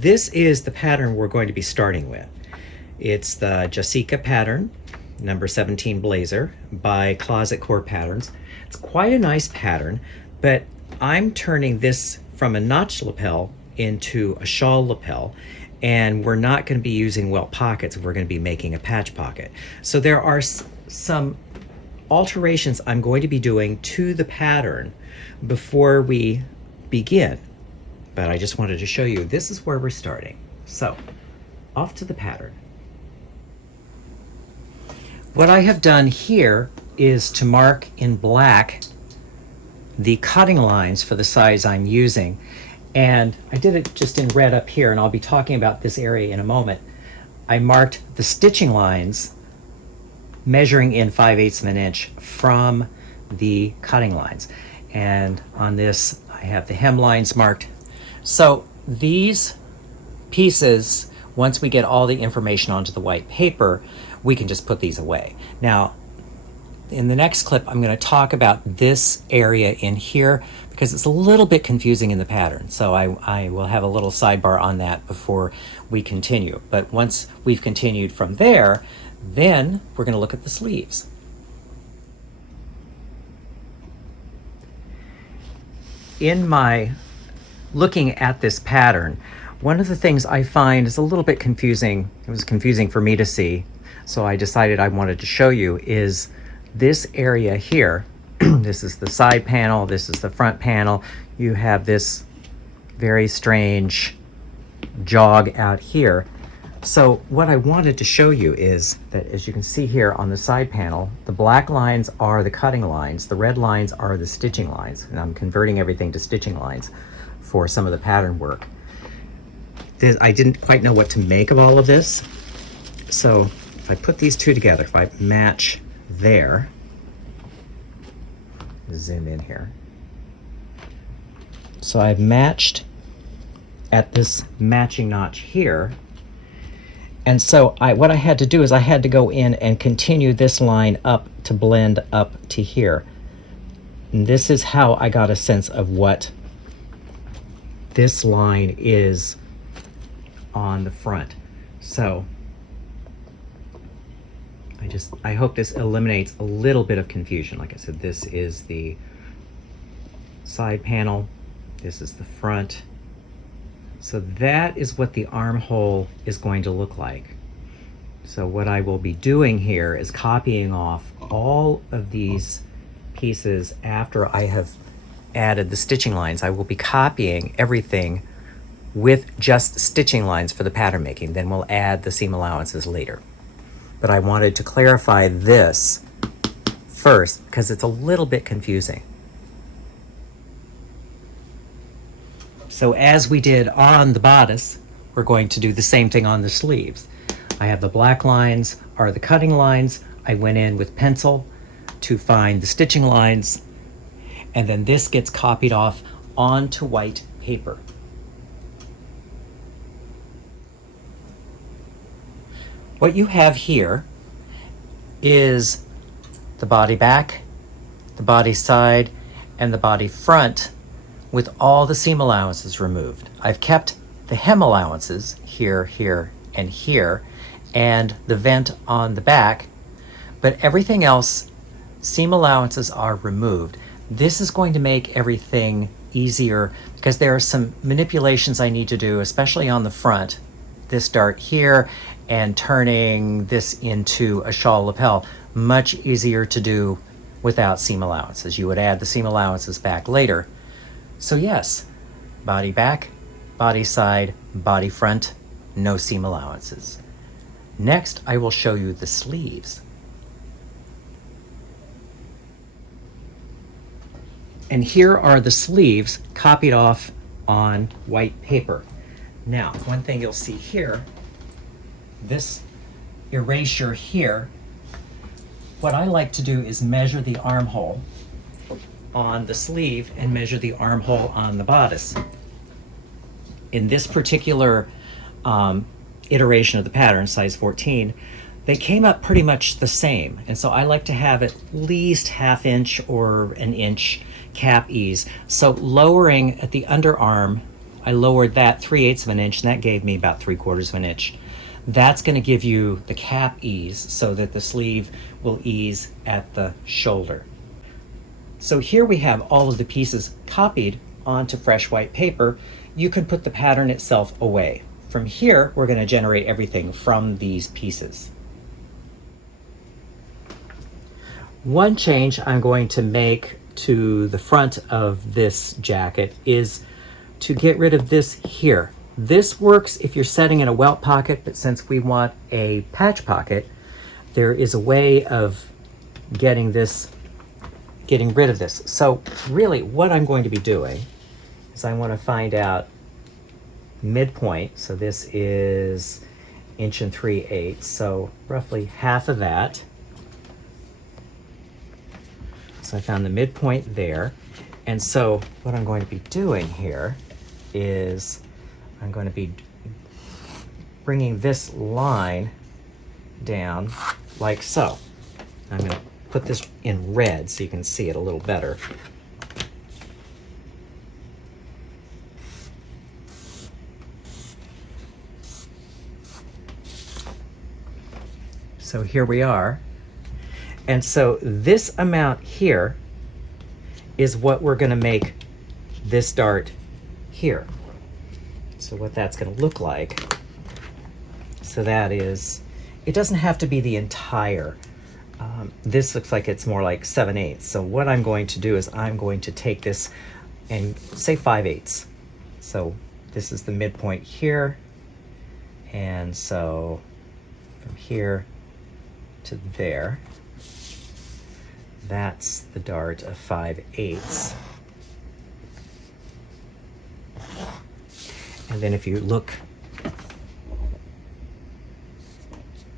This is the pattern we're going to be starting with. It's the Jessica pattern, number 17 Blazer by Closet Core Patterns. It's quite a nice pattern, but I'm turning this from a notch lapel into a shawl lapel, and we're not going to be using welt pockets. We're going to be making a patch pocket. So there are some alterations I'm going to be doing to the pattern before we begin. But I just wanted to show you, this is where we're starting. So, off to the pattern. What I have done here is to mark in black the cutting lines for the size I'm using. And I did it just in red up here, and I'll be talking about this area in a moment. I marked the stitching lines measuring in 5/8 of an inch from the cutting lines. And on this, I have the hem lines marked. So these pieces, once we get all the information onto the white paper, we can just put these away. Now, in the next clip, I'm going to talk about this area in here because it's a little bit confusing in the pattern. So I will have a little sidebar on that before we continue. But once we've continued from there, then we're going to look at the sleeves. In my looking at this pattern, one of the things I find is a little bit confusing, it was confusing for me to see, so I decided I wanted to show you, is this area here. This is the side panel, this is the front panel. You have this very strange jog out here. So what I wanted to show you is that, as you can see here on the side panel, the black lines are the cutting lines, the red lines are the stitching lines, and I'm converting everything to stitching lines for some of the pattern work. I didn't quite know what to make of all of this, so if I put these two together, if I match there, zoom in here. So I've matched at this matching notch here. And so what I had to do is I had to go in and continue this line up to blend up to here. And this is how I got a sense of what this line is on the front. So I hope this eliminates a little bit of confusion. Like I said, this is the side panel, this is the front. So that is what the armhole is going to look like. So what I will be doing here is copying off all of these pieces after I have added the stitching lines. I will be copying everything with just stitching lines for the pattern making. Then we'll add the seam allowances later. But I wanted to clarify this first because it's a little bit confusing. So as we did on the bodice, we're going to do the same thing on the sleeves. I have the black lines are the cutting lines. I went in with pencil to find the stitching lines, and then this gets copied off onto white paper. What you have here is the body back, the body side, and the body front with all the seam allowances removed. I've kept the hem allowances here, here, and here, and the vent on the back, but everything else, seam allowances are removed. This is going to make everything easier because there are some manipulations I need to do, especially on the front. This dart here and turning this into a shawl lapel, much easier to do without seam allowances. You would add the seam allowances back later. So yes, body back, body side, body front, no seam allowances. Next, I will show you the sleeves. And here are the sleeves copied off on white paper. Now, one thing you'll see here, this erasure here, what I like to do is measure the armhole on the sleeve and measure the armhole on the bodice. In this particular iteration of the pattern, size 14, they came up pretty much the same. And so I like to have at least 1/2 inch or an inch cap ease. So lowering at the underarm, I lowered that 3/8 of an inch, and that gave me about 3/4 of an inch. That's going to give you the cap ease so that the sleeve will ease at the shoulder. So here we have all of the pieces copied onto fresh white paper. You can put the pattern itself away. From here, we're going to generate everything from these pieces. One change I'm going to make to the front of this jacket is to get rid of this here. This works if you're setting in a welt pocket, but since we want a patch pocket, there is a way of getting rid of this. So really what I'm going to be doing is I want to find out midpoint. So this is 1 3/8 inches, so roughly half of that. So I found the midpoint there. And so what I'm going to be doing here is I'm going to be bringing this line down like so. I'm going to put this in red so you can see it a little better. So here we are. And so this amount here is what we're going to make this dart here. So what that's going to look like. So that is, it doesn't have to be the entire. This looks like it's more like 7/8. So what I'm going to do is I'm going to take this and say 5/8. So this is the midpoint here. And so from here to there, that's the dart of 5/8. And then if you look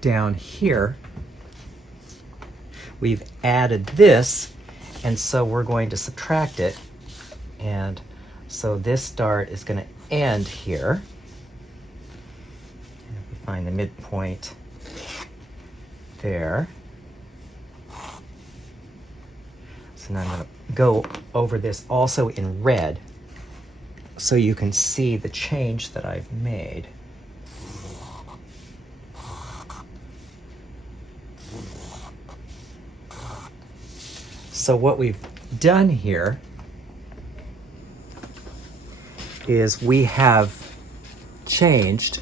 down here, we've added this, and so we're going to subtract it. And so this dart is going to end here. And we find the midpoint there. So now I'm going to go over this also in red so you can see the change that I've made. So what we've done here is we have changed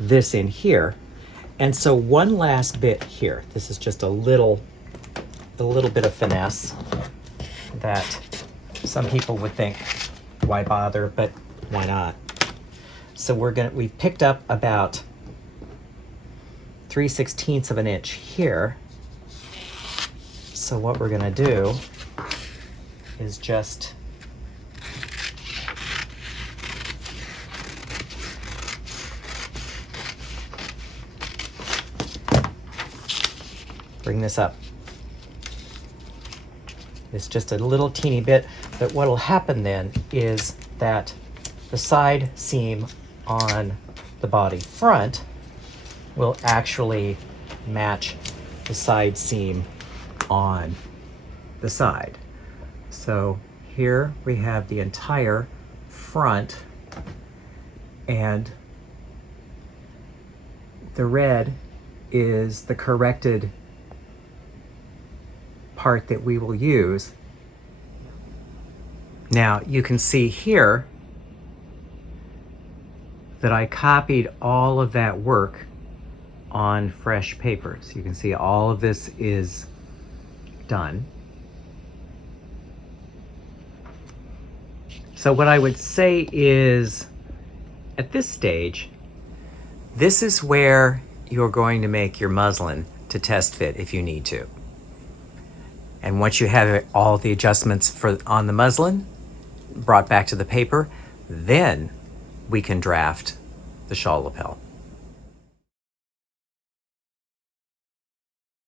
this in here. And so one last bit here. This is just a little bit of finesse that some people would think, why bother, but why not? So we've picked up about 3/16 of an inch here. So what we're gonna do is just bring this up. It's just a little teeny bit, but what will happen then is that the side seam on the body front will actually match the side seam on the side. So here we have the entire front, and the red is the corrected part that we will use. Now you can see here that I copied all of that work on fresh paper. So you can see all of this is done. So what I would say is, at this stage, this is where you're going to make your muslin to test fit if you need to. And once you have all the adjustments on the muslin brought back to the paper, then we can draft the shawl lapel.